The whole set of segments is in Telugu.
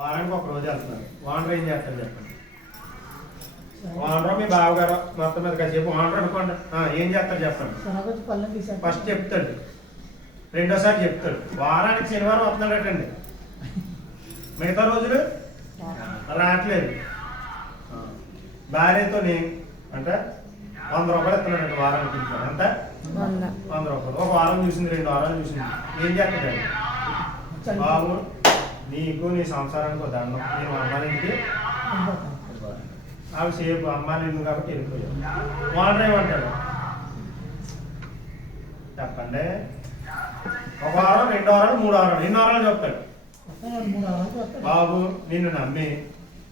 వారానికి ఒక రోజు వెళ్తున్నారు. ఓనర్ ఏం చేస్తారు చెప్పండి? ఓనర్ మీ బావగారు మొత్తం మీద కాసేపు ఓనర్ అనుకోండి, ఏం చేస్తారు చెప్పండి? ఫస్ట్ చెప్తాడు, రెండోసారి చెప్తాడు వారానికి శనివారం వస్తున్నాడటండి, మిగతా రోజులు రావట్లేదు. భార్యతోని అంటే 100 రూపాయలు ఇస్తున్నాడంట వారానికి. అంత 100 రూపాయలు. ఒక వారం చూసింది, 2 వారాలు చూసింది, ఏం చేస్తాడండి? బాబు నీకు నీ సంసారానికి ఒక దండం, నేను అమ్మాలింటికి అవి సేపు అమ్మాలి ఇల్లు కాబట్టి వెళ్ళిపోయావు. ఓనర్ ఏమంటాడు చెప్పండి? ఒక వారం, 2 వారాలు, 3 వారాలు, ఎన్ని వారాలు చెప్తాడు? బాబు నిన్ను నమ్మి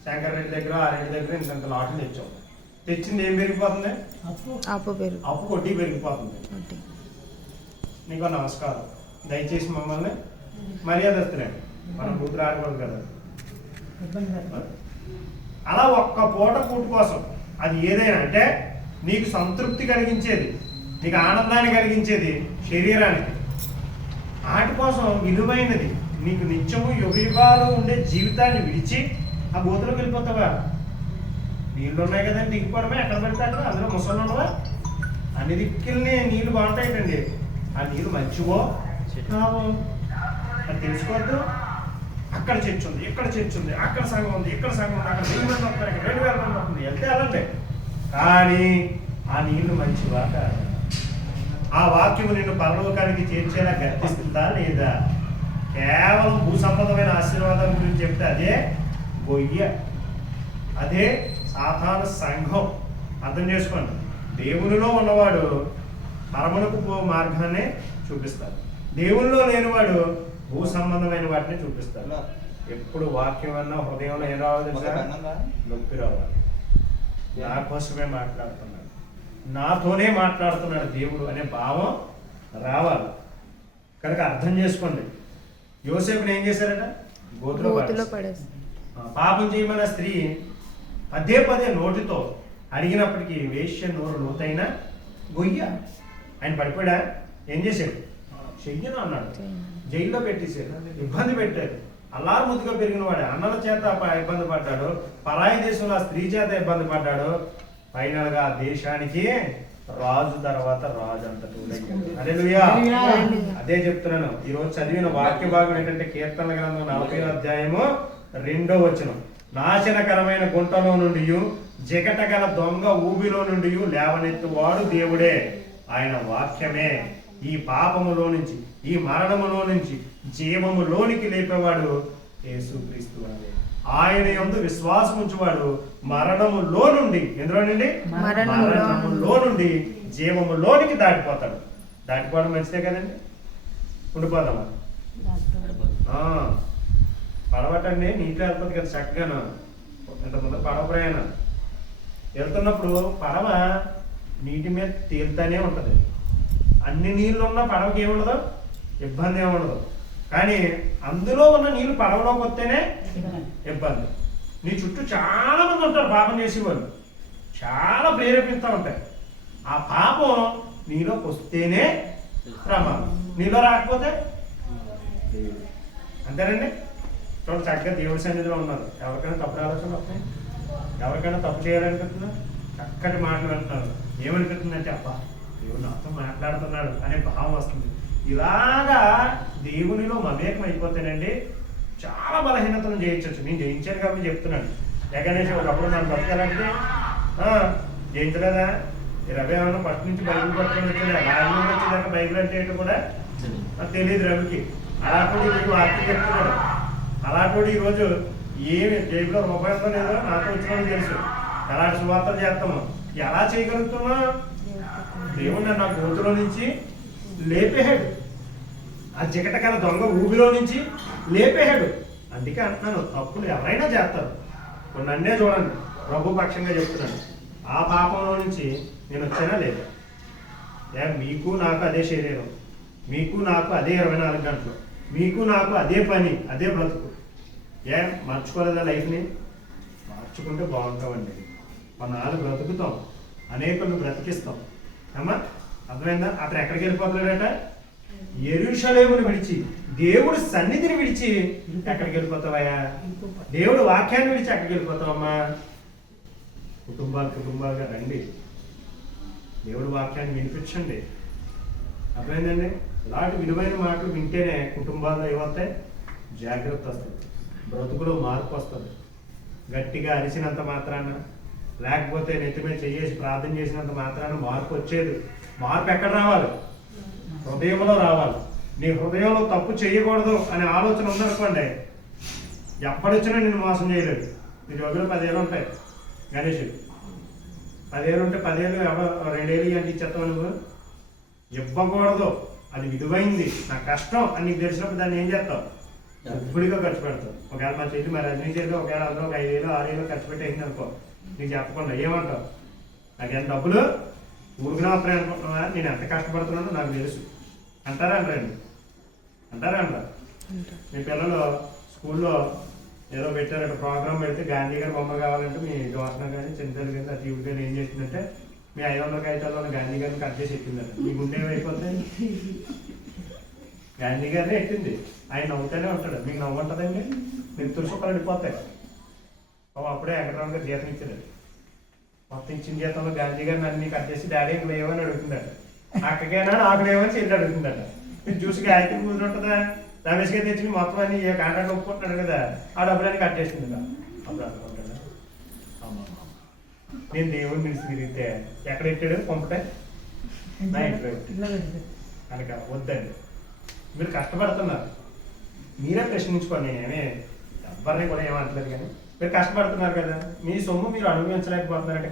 శంకర్రెడ్డి దగ్గర ఆ రెడ్డి దగ్గర ఇంత లాట్లు తెచ్చావు, తెచ్చింది ఏం పెరిగిపోతుంది? అప్పు కొట్టి పెరిగిపోతుంది. నీకు నమస్కారం, దయచేసి మమ్మల్ని మర్యాద ఇస్తున్నాడు, మన కూతురు ఆడకూడదు కదా. అలా ఒక్క పూట కూటు కోసం, అది ఏదైనా అంటే నీకు సంతృప్తి కలిగించేది, నీకు ఆనందాన్ని కలిగించేది శరీరానికి, వాటి కోసం విలువైనది నీకు నిత్యము యుగాలు ఉండే జీవితాన్ని విడిచి ఆ గోతులోకి వెళ్ళిపోతావా? నీళ్ళు ఉన్నాయి కదండి, దిగిపోవడమే, ఎక్కడ పడితే అక్కడ, అందులో ముసలు ఉండవా? అన్ని దిక్కుల్ని నీళ్ళు బాగుంటాయిటండి, ఆ నీళ్ళు మంచివో కావో అది తెలుసుకోవద్దు. అక్కడ చర్చ్ ఉంది, ఇక్కడ చర్చ్ ఉంది, అక్కడ సంఘం ఉంది, ఇక్కడ సంఘం ఉంది, అక్కడ 1000 మంది వస్తారు, ఇక్కడ 2000 మంది వస్తుంది, వెళ్తే వెళ్ళండి. కానీ ఆ నీళ్లు మంచివా కాదు? ఆ వాక్యము నిన్ను పరలోకానికి చేర్చేలా గర్తిస్తుందా లేదా? కేవలం భూ సంబంధమైన ఆశీర్వాదం గురించి చెప్తే అదే గొయ్య, అదే సాధారణ సంఘం. అర్థం చేసుకోండి, దేవునిలో ఉన్నవాడు పరమునకు పో మార్గాన్ని చూపిస్తాడు, దేవునిలో లేనివాడు భూ సంబంధమైన వాటిని చూపిస్తాడు. ఎప్పుడు వాక్యం అన్నా హృదయంలో ఏం రావాలి తెలుసా? నొప్పి రావాలి. నా కోసమే మాట్లాడుతున్నాడు, నాతోనే మాట్లాడుతున్నాడు దేవుడు అనే భావం రావాలి. కనుక అర్థం చేసుకోండి, యోసేపుని ఏం చేశారట? గోతులో పడేసి. పాపం చేయమన్న స్త్రీ పదే పదే నోటితో అడిగినప్పటికీ వేశ్య నోరు లోతైన గొయ్య. ఆయన పడిపోయా, ఏం చేశాడు? చెయ్యను అన్నాడు, జైల్లో పెట్టేశారు, ఇబ్బంది పెట్టారు. అల్లారు ముద్దుగా పెరిగిన వాడు అన్నల చేత ఇబ్బంది పడ్డాడు, పరాయి దేశంలో ఆ స్త్రీ చేత ఇబ్బంది పడ్డాడు, ఫైనల్ గా దేశానికి రాజు తర్వాత రాజు అంతటి. హల్లెలూయా. అదే చెప్తున్నాను, ఈ రోజు చదివిన వాక్య భాగం ఏంటంటే కీర్తనల గ్రంథం 40వ అధ్యాయము 2వ వచనం. నాశనకరమైన గుంటలో నుండి, జగట గల దొంగ ఊబిలో నుండి లేవనెత్తువాడు దేవుడే, ఆయన వాక్యమే ఈ పాపములో నుంచి, ఈ మరణములో నుంచి జీవములోనికి లేపేవాడు యేసుక్రీస్తు అనే. ఆయన యందు విశ్వాసం ఉంచువాడు మరణములో నుండి, ఎందులో నుండి? మరణములో నుండి జీవములోనికి దాటిపోతాడు. దాటిపోవడం మంచిదే కదండి, ఉండిపోదామా? పడవటండి నీటిలో వెళ్తుంది కదా చక్కగాను. ఇంతకుముందు పడవ ప్రయాణం వెళ్తున్నప్పుడు పడవ నీటి మీద తేలుతానే ఉంటుంది. అన్ని నీళ్ళు ఉన్న పడవకి ఏముండదు, ఇబ్బంది ఏముండదు. కానీ అందులో ఉన్న నీళ్ళు పడవలోకి వస్తేనే ఇబ్బంది. నీ చుట్టూ చాలా మంది ఉంటారు పాపం చేసేవాళ్ళు, చాలా ప్రేరేపిస్తూ ఉంటాయి. ఆ పాపం నీలోకి వస్తేనే ప్రమాదం, నీలో రాకపోతే అంతేనండి. చూడండి, చక్కగా దేవుడి సన్నిధిలో ఉన్నారు, ఎవరికైనా తప్పుడు ఆలోచనలు వస్తాయి, ఎవరికైనా తప్పు చేయాలనిపిస్తున్నా చక్కటి మాటలు అంటున్నారు. ఏమనిపిస్తుందంటే అబ్బా దేవుడు నాతో మాట్లాడుతున్నాడు అనే భావం వస్తుంది. ఇలాగా దేవునిలో మమేకం అయిపోతేనండి చాలా బలహీనతను జయించవచ్చు. నేను జయించాను కాబట్టి చెప్తున్నాను. గణేష్ ఒకప్పుడు నన్ను బతకాలంటే జయించలేదా? ఈ రవి ఏమన్నా ఫస్ట్ నుంచి బైబిల్ పట్టుకొని వచ్చింది, రాజు వచ్చేదాకా బైబిల్ అంటే ఏంటో కూడా తెలియదు రవికి. అలాంటి మీకు వాక్యం చెప్తున్నాడు. అలాంటి ఈరోజు ఏమి జైబులో రూపాయలతో లేదో నాతో వచ్చిన తెలుసు. ఎలాంటి సువార్తలు చేస్తాము, ఎలా చేయగలుగుతున్నా? దేవుడు నా గోతులో నుంచి లేపేహాడు, ఆ జిగటకల దొంగ ఊబిలో నుంచి లేపేహాడు. అందుకే అంటున్నాను, తప్పులు ఎవరైనా చేస్తారు. నన్నే చూడండి, ప్రభు పక్షంగా చెప్తున్నాను, ఆ పాపంలో నుంచి నేను వచ్చానా లేదా? మీకు నాకు అదే శరీరం, మీకు నాకు అదే 24 గంటలు, మీకు నాకు అదే పని, అదే బ్రతుకు. మార్చుకోలేదా లైఫ్ని? మార్చుకుంటే బాగుంటామండి. కొన్నాళ్ళు బ్రతుకుతాం, అనేకులను బ్రతికిస్తాం. అమ్మా అర్థమైందా? అతను ఎక్కడికి వెళ్ళిపోతున్నాడట? యెరూషలేమును విడిచి, దేవుడి సన్నిధిని విడిచి ఎక్కడికి వెళ్ళిపోతావయ్యా? దేవుడు వాక్యాన్ని విడిచి ఎక్కడికి వెళ్ళిపోతావమ్మా? కుటుంబాలుగా రండి, దేవుడి వాక్యాన్ని వినిపించండి. అర్థమైందండి? ఇలాంటి విలువైన మాటలు వింటేనే కుటుంబాల్లో ఏమవుతాయి? జాగ్రత్త వస్తుంది, బ్రతుకులో మార్పు వస్తుంది. గట్టిగా అరిచినంత మాత్రాన, లేకపోతే నెత్తి మీద చేసి ప్రార్థన చేసినంత మాత్రాన మార్పు వచ్చేది. మార్పు ఎక్కడ రావాలి? హృదయంలో రావాలి. నీ హృదయంలో తప్పు చేయకూడదు అనే ఆలోచన ఉందనుకోండి, ఎప్పటిచ్చినా నిన్ను మోసం చేయలేదు. నీ జోబులో 10 ఏళ్ళు ఉంటాయి, గణేష్ 10 ఏళ్ళు ఉంటే 10 ఏళ్ళు ఎవరో 2 ఏళ్ళు అంటే ఇచ్చేస్తావు నువ్వు? ఇవ్వకూడదు, అది విలువైంది, నా కష్టం అని నీకు తెలిసినప్పుడు దాన్ని ఏం చేస్తావు? ఇప్పుడుగా ఖర్చు పెడతావు. ఒకవేళ మా చెల్లి మరి రజనీ చెల్లి ఒకవేళ అందులో ఒక 5 ఏళ్ళు 6 ఏళ్ళు ఖర్చు పెట్టేసింది అనుకో, నీకు చెప్పకుండా ఏమంటావు? నాకు ఎంత డబ్బులు ఊరికినా వస్తాయి అనుకుంటున్నా, నేను ఎంత కష్టపడుతున్నానో నాకు తెలుసు అంటారా? అంటారా? మీ పిల్లలు స్కూల్లో ఏదో పెట్టారంటే ప్రోగ్రామ్ పెడితే గాంధీ గారి బొమ్మ కావాలంటే మీ జోసన కానీ చింతలు కానీ అతీవుడు కానీ ఏం చేసిందంటే మీ 500 కాగితాల్లో గాంధీ గారిని కట్ చేసి ఎట్టిందంట. మీ గుండె ఏమైపోతుంది? గాంధీ గారినే ఎట్టింది. ఆయన నవ్వుతూనే ఉంటాడు. మీకు నవ్వు ఉంటుందండి, మీకు తులసిపళ్ళు వెళ్ళిపోతాయి. అప్పుడే వెంకటరామ గారు జీతం ఇచ్చాడు. మొత్తం ఇచ్చిన జీతంలో గాంధీ గారిని అన్ని కట్ చేసి డాడీ ఇంట్లో ఏమని అడుగుతుందట. అక్కకైనా ఆకులేమని చెల్లి అడుగుతుందట. మీరు చూసి గాయత్రి కూతురు ఉంటుందా? రమేష్ గారు తెచ్చి మొత్తం అన్ని ఏ కాంట్రాక్ట్ ఒప్పుకుంటున్నాడు కదా, ఆ డబ్బులన్నీ కట్టేస్తుంది. అప్పుడు అనుకుంటాడా నేను దేవుడిని మిడిసి తిరిగితే ఎక్కడ పెట్టాడు పంపటే నా ఇంట్లో కనుక వద్దండి. మీరు కష్టపడుతున్నారు, మీరే ప్రశ్నించుకోండి. నేనే ఎవరిని కూడా ఏమంటలేదు, కానీ మీరు కష్టపడుతున్నారు కదా, మీ సొమ్ము మీరు అనుభవించలేకపోతున్నారంటే